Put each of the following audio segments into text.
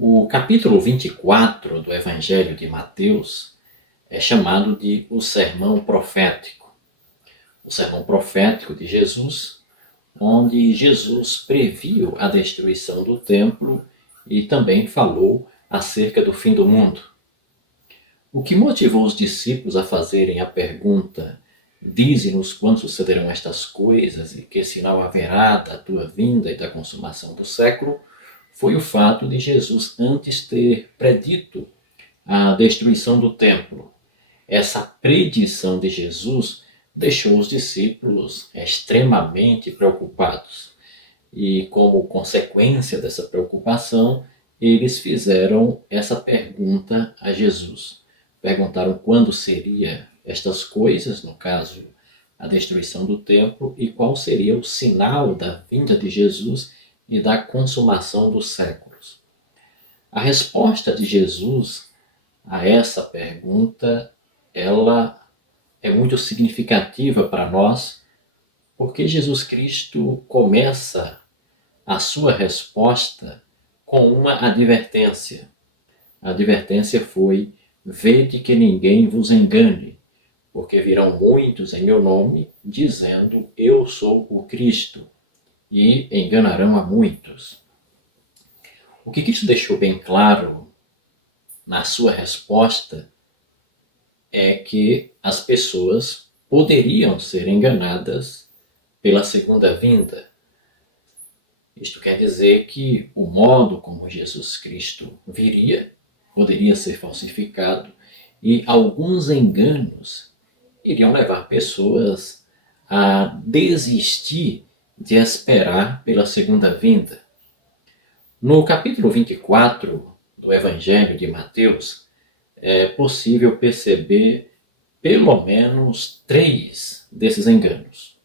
O capítulo 24 do Evangelho de Mateus é chamado de o Sermão Profético. O Sermão Profético de Jesus, onde Jesus previu a destruição do templo e também falou acerca do fim do mundo. O que motivou os discípulos a fazerem a pergunta: dize-nos quando sucederão estas coisas e que sinal haverá da tua vinda e da consumação do século, foi o fato de Jesus antes ter predito a destruição do templo. Essa predição de Jesus deixou os discípulos extremamente preocupados. E, como consequência dessa preocupação, eles fizeram essa pergunta a Jesus. Perguntaram quando seria estas coisas, no caso, a destruição do templo, e qual seria o sinal da vinda de Jesus e da consumação dos séculos. A resposta de Jesus a essa pergunta, ela é muito significativa para nós, porque Jesus Cristo começa a sua resposta com uma advertência. A advertência foi: vede que ninguém vos engane, porque virão muitos em meu nome, dizendo, eu sou o Cristo, e enganarão a muitos. O que Cristo deixou bem claro na sua resposta é que as pessoas poderiam ser enganadas pela segunda vinda. Isto quer dizer que o modo como Jesus Cristo viria poderia ser falsificado e alguns enganos iriam levar pessoas a desistir de esperar pela segunda vinda. No capítulo 24 do Evangelho de Mateus, é possível perceber pelo menos 3 desses enganos.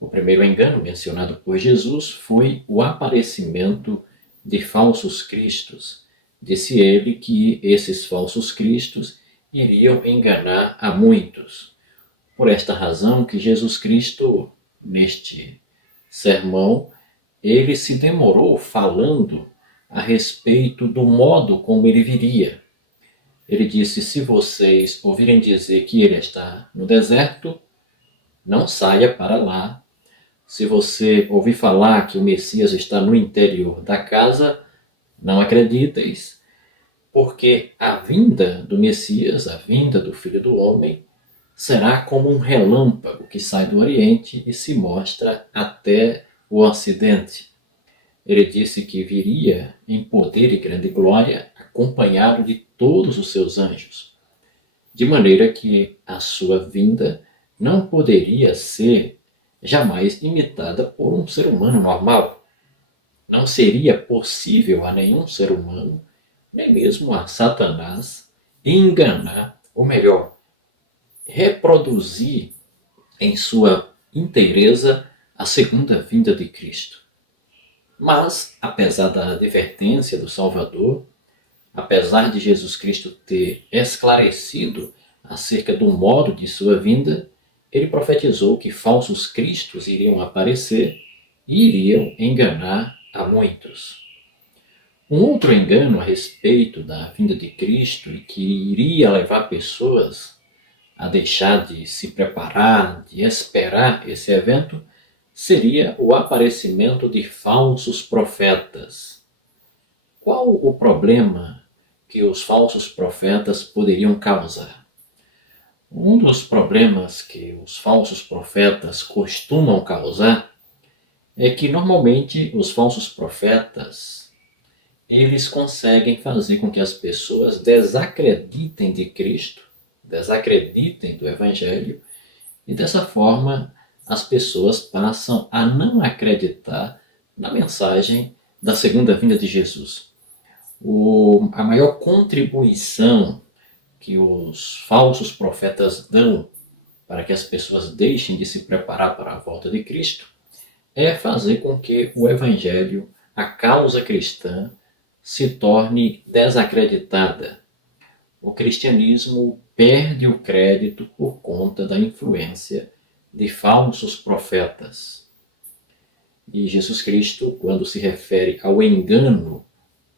O primeiro engano mencionado por Jesus foi o aparecimento de falsos cristos. Disse ele que esses falsos cristos iriam enganar a muitos. Por esta razão que Jesus Cristo, neste sermão, ele se demorou falando a respeito do modo como ele viria. Ele disse: se vocês ouvirem dizer que ele está no deserto, não saia para lá. Se você ouvir falar que o Messias está no interior da casa, não acrediteis, porque a vinda do Messias, a vinda do Filho do Homem, será como um relâmpago que sai do Oriente e se mostra até o Ocidente. Ele disse que viria em poder e grande glória, acompanhado de todos os seus anjos, de maneira que a sua vinda não poderia ser jamais imitada por um ser humano normal. Não seria possível a nenhum ser humano, nem mesmo a Satanás, enganar, ou melhor, reproduzir em sua inteireza a segunda vinda de Cristo. Mas, apesar da advertência do Salvador, apesar de Jesus Cristo ter esclarecido acerca do modo de sua vinda, ele profetizou que falsos cristos iriam aparecer e iriam enganar a muitos. Um outro engano a respeito da vinda de Cristo e que iria levar pessoas a deixar de se preparar, de esperar esse evento, seria o aparecimento de falsos profetas. Qual o problema que os falsos profetas poderiam causar? Um dos problemas que os falsos profetas costumam causar é que normalmente os falsos profetas, eles conseguem fazer com que as pessoas desacreditem de Cristo, desacreditem do Evangelho, e dessa forma as pessoas passam a não acreditar na mensagem da segunda vinda de Jesus. A maior contribuição que os falsos profetas dão para que as pessoas deixem de se preparar para a volta de Cristo é fazer com que o Evangelho, a causa cristã, se torne desacreditada. O cristianismo perde o crédito por conta da influência de falsos profetas. E Jesus Cristo, quando se refere ao engano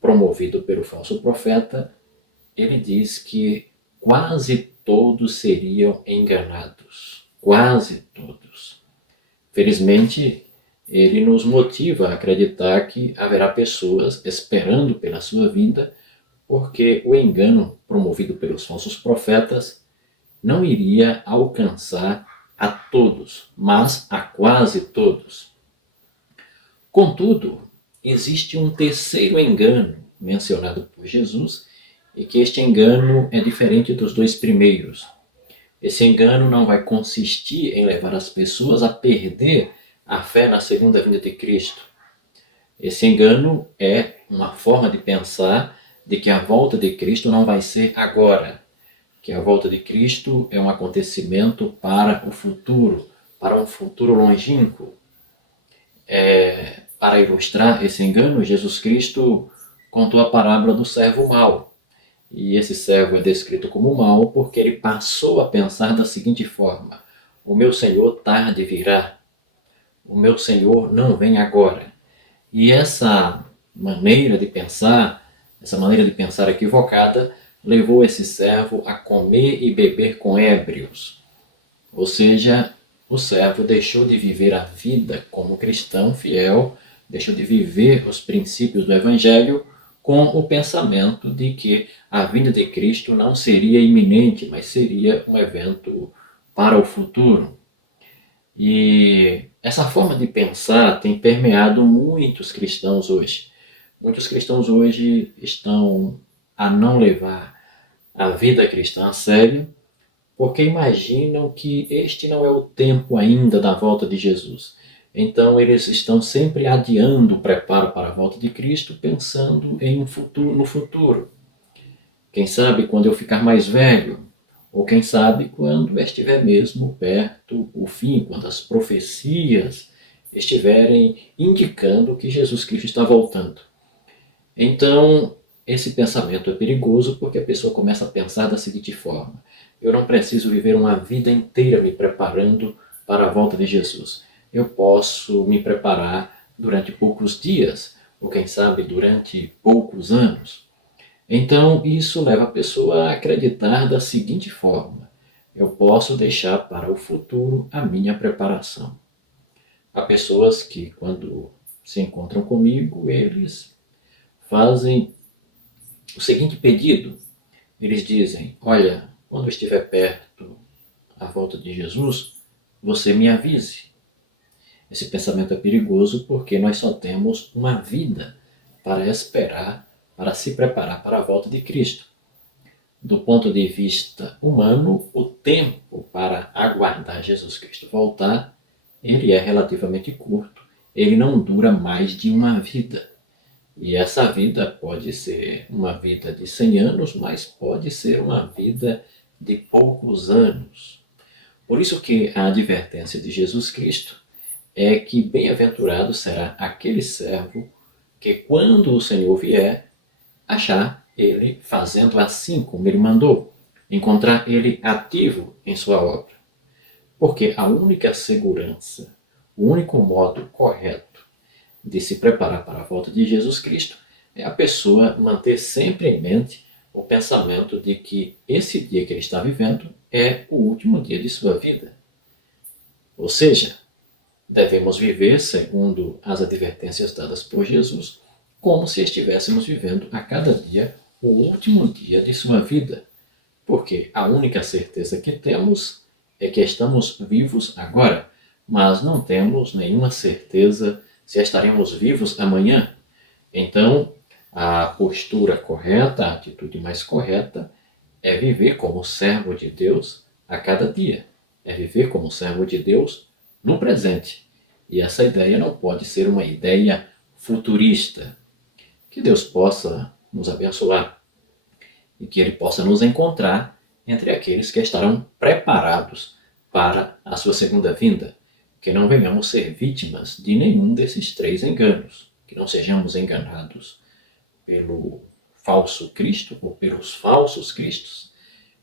promovido pelo falso profeta, ele diz que quase todos seriam enganados. Quase todos. Felizmente, ele nos motiva a acreditar que haverá pessoas esperando pela sua vinda, porque o engano promovido pelos falsos profetas não iria alcançar a todos, mas a quase todos. Contudo, existe um terceiro engano mencionado por Jesus, e que este engano é diferente dos dois primeiros. Esse engano não vai consistir em levar as pessoas a perder a fé na segunda vinda de Cristo. Esse engano é uma forma de pensar de que a volta de Cristo não vai ser agora, que a volta de Cristo é um acontecimento para o futuro, para um futuro longínquo. Para ilustrar esse engano, Jesus Cristo contou a parábola do servo mau. E esse servo é descrito como mau porque ele passou a pensar da seguinte forma: o meu Senhor tarde virá, o meu Senhor não vem agora. E essa maneira de pensar equivocada, levou esse servo a comer e beber com ébrios. Ou seja, o servo deixou de viver a vida como cristão fiel, deixou de viver os princípios do Evangelho com o pensamento de que a vinda de Cristo não seria iminente, mas seria um evento para o futuro. E essa forma de pensar tem permeado muitos cristãos hoje. Muitos cristãos hoje estão a não levar a vida cristã a sério, porque imaginam que este não é o tempo ainda da volta de Jesus. Então eles estão sempre adiando o preparo para a volta de Cristo, pensando em no futuro. Quem sabe quando eu ficar mais velho, ou quem sabe quando estiver mesmo perto o fim, quando as profecias estiverem indicando que Jesus Cristo está voltando. Então, esse pensamento é perigoso porque a pessoa começa a pensar da seguinte forma: eu não preciso viver uma vida inteira me preparando para a volta de Jesus. Eu posso me preparar durante poucos dias, ou quem sabe durante poucos anos. Então, isso leva a pessoa a acreditar da seguinte forma: eu posso deixar para o futuro a minha preparação. Há pessoas que, quando se encontram comigo, eles fazem o seguinte pedido. Eles dizem: olha, quando estiver perto a volta de Jesus, você me avise. Esse pensamento é perigoso porque nós só temos uma vida para esperar, para se preparar para a volta de Cristo. Do ponto de vista humano, o tempo para aguardar Jesus Cristo voltar, ele é relativamente curto. Ele não dura mais de uma vida. E essa vida pode ser uma vida de 100 anos, mas pode ser uma vida de poucos anos. Por isso que a advertência de Jesus Cristo é que bem-aventurado será aquele servo que, quando o Senhor vier, achar ele fazendo assim como ele mandou, encontrar ele ativo em sua obra. Porque a única segurança, o único modo correto de se preparar para a volta de Jesus Cristo é a pessoa manter sempre em mente o pensamento de que esse dia que ele está vivendo é o último dia de sua vida. Ou seja, devemos viver, segundo as advertências dadas por Jesus, como se estivéssemos vivendo a cada dia o último dia de sua vida. Porque a única certeza que temos é que estamos vivos agora, mas não temos nenhuma certeza se estaremos vivos amanhã. Então, a postura correta, a atitude mais correta, é viver como servo de Deus a cada dia. É viver como servo de Deus no presente. E essa ideia não pode ser uma ideia futurista. Que Deus possa nos abençoar e que Ele possa nos encontrar entre aqueles que estarão preparados para a sua segunda vinda. Que não venhamos ser vítimas de nenhum desses três enganos. Que não sejamos enganados pelo falso Cristo ou pelos falsos cristos,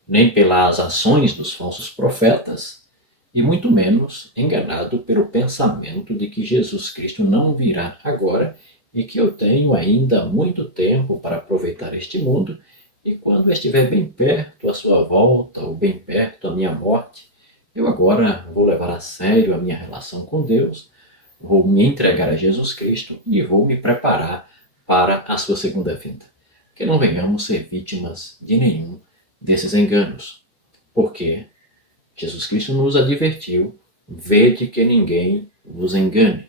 nem pelas ações dos falsos profetas, e muito menos enganado pelo pensamento de que Jesus Cristo não virá agora e que eu tenho ainda muito tempo para aproveitar este mundo, e quando estiver bem perto a sua volta, ou bem perto a minha morte, eu agora vou levar a sério a minha relação com Deus, vou me entregar a Jesus Cristo e vou me preparar para a sua segunda vinda. Que não venhamos ser vítimas de nenhum desses enganos, porque Jesus Cristo nos advertiu: vede que ninguém vos engane.